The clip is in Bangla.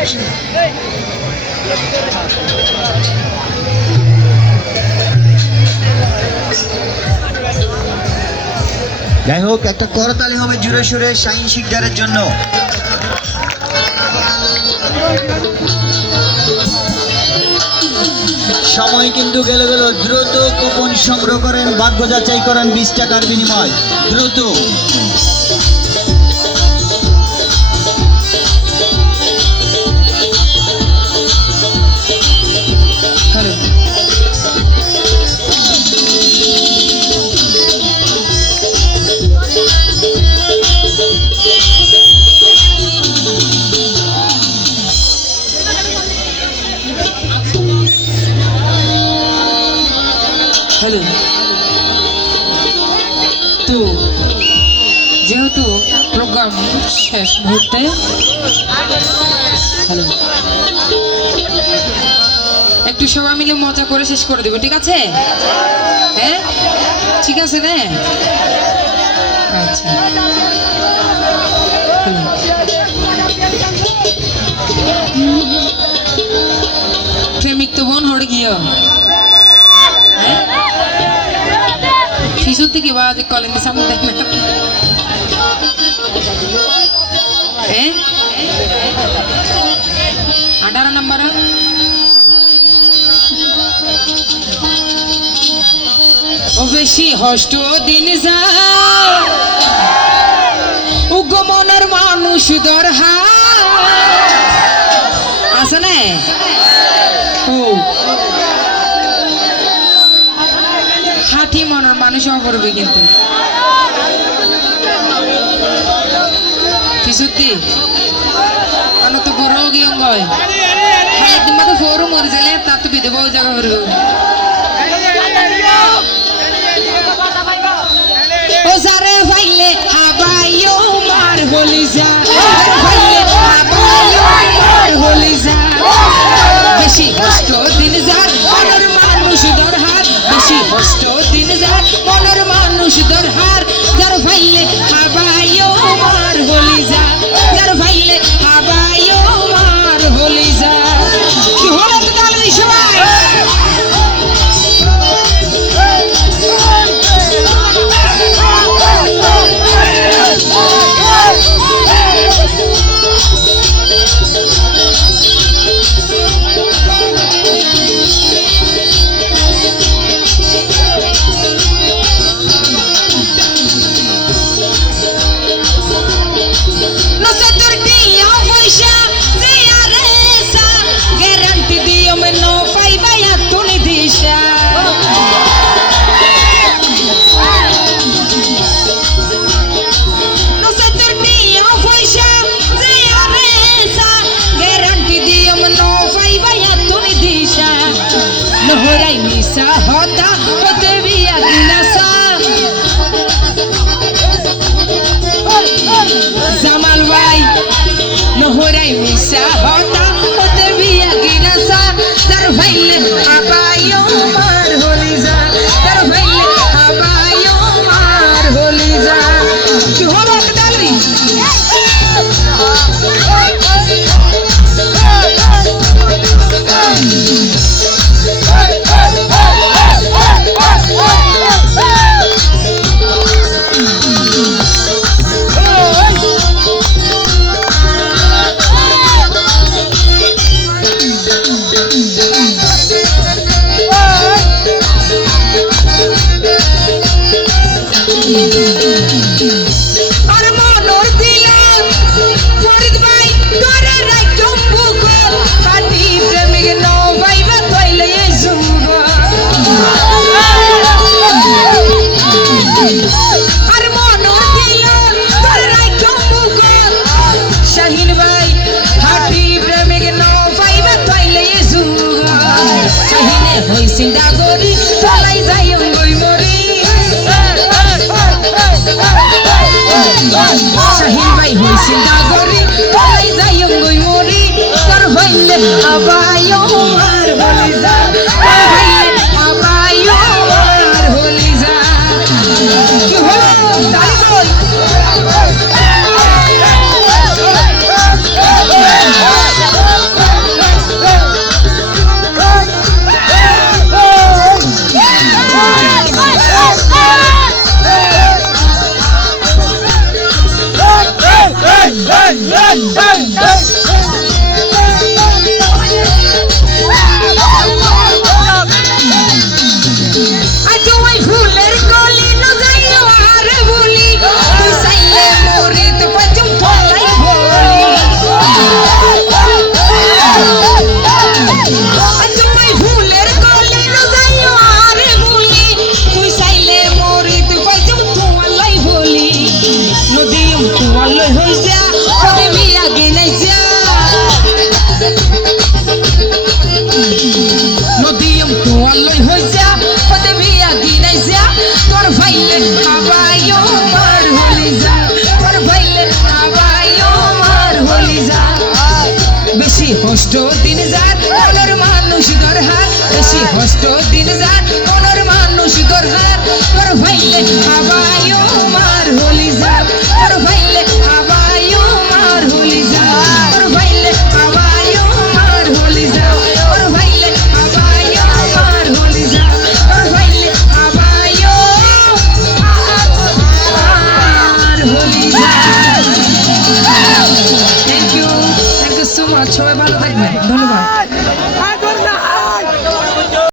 যাই হোক, একটা করতালি হবে জুড়ে সুরে শাহিন শিকদারের জন্য। সময় কিন্তু গেল দ্রুত কুপন সংগ্রহ করেন, ভাগ্য যাচাই করেন 20 টাকার বিনিময়, দ্রুত। হ্যালো, তো যেহেতু প্রোগ্রাম শেষ মুহূর্তে, হ্যালো, একটু সবাই মিলে মজা করে শেষ করে দেবো, ঠিক আছে? হ্যাঁ, ঠিক আছে না? আচ্ছা, প্রেমিক তো বোন হড় গিয়া শিশুর থেকে বাজে কলেন সামনে দেখ না, 18 নম্বর ও বেশি হষ্ট দিন যা উগমনের মানুষ দরহা আছে না, ও হাতি মনের মানুষ অপরবে কিন্তু সত্যি কারণ তো বড় গিয়ে গয় একদিন মতো ফোরও মরে গেলে তার তো বিধবা ওই জায়গা করবে। ও সারে ফাইলে হাবাইও মার হলি যা, ফাইলে হাবাইও মার হলি যা, বেশি কষ্ট দিন যার মনের মানুষ দরহার, বেশি কষ্ট দিন যার মনের মানুষ দরহার, যার ফাইলে হাবাইও মার হলি যা, যার ফাইলে হাবাইও মার হলি যা। কি হলো তো তাহলে সবাই Nohorai misa hota hote biya ginasa Zamal vai Nohorai misa hota hote biya ginasa Dar bhaile abayo mar holiza Dar bhaile abayo mar holiza Ki hoba kadali Sindagori, salai zayong goy mori. Sahin bay hoy sindagori, salai zayong goy mori. Karvaile abayo mar holiza, karvaile abayo mar holiza. Kiho, dali boy. কষ্ট দিন যার মনের মানুষ দরহার বেশি কষ্ট দিন যার মনের মানুষ দরহার তোর ভাইলে আবায়ও মার হলি যার তোর ভাইলে আবায়ও মার হলি যার তোর ভাইলে আবায়ও মার হলি যার তোর ভাইলে আবায়ও মার হলি যার তোর ভাইলে আবায়ও মার হলি যার থ্যাংক ইউ সো মাচ সবাই ভালো থাকবেন ধন্যবাদ